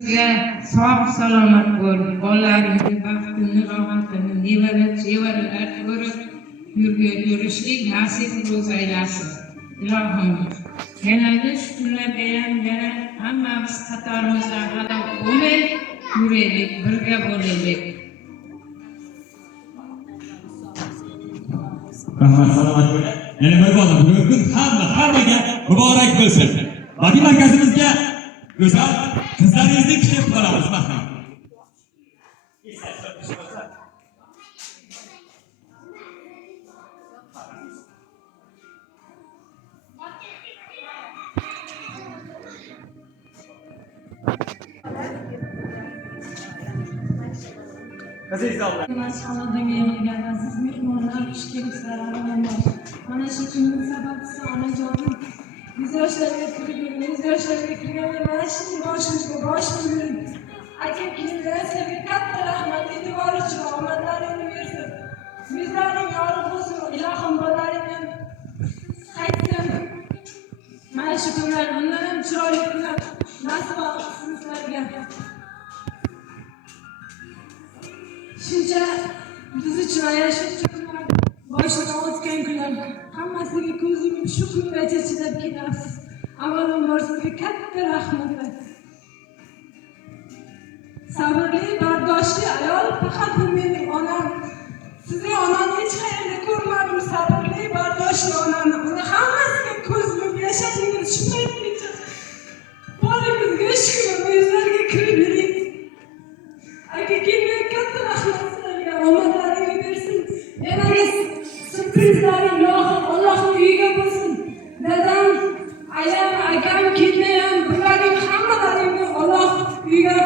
Sog' salomat bo'l, bolalaringni baxtini, rohatini, nevara-chevaralar ko'rib yurishlik nasib ro'z aylasin. Ilohim, yanagi shu kunlarda ham yana hammamiz qatorimizdan halok bo'lmay yuraylik, birga bo'laylik. Rahmat, salomat bo'ling. Yana bir bor bugungi kun hammaga muborak bo'lsin. Badiiy markazimizga go'zal qizlaringizni kutib qolamiz, marhamat. Mashxonadan yig'ilgan aziz mehmonlar, xush kelibsizlar. Mana shu kunning sababchisi onajonim yuz yoshlarga kirgan mana shu boshimizga bosh bo'lib aka kelinglar, sizga katta rahmat, e'tibor uchun omadlaringni bersin, yuzlaring yorug' bo'lsin. Ilohim bolalaring qaytsin, mana shu kunlar bundan ham chiroyli kunlar nasib qilsin sizlarga. Shuncha biz uchun ana shuncha kunlar boshdan o'tgan kunlar hammasiga ko'zim shu kungacha chidab ketyapsiz. Avvalambor sizga katta rahmat. Sabrli, bardoshli ayol faqat bu mening onam. Sizning onamni hech qayerda ko'rmadim. Sabrli, bardoshli onamni. Uni hammasiga ko'z yumib yashadingiz. Shu paytgacha bolangizga shukur, yuzlarga kirib yuring. Aka kelmay katta rahmat sizlarga, omadlaringni bersin. Yanagi surprizlaring ilohim Allohning uyiga bo'lsin. Dadam, ayam, akam, kelmayam, bularning hammalaringni Alloh uyiga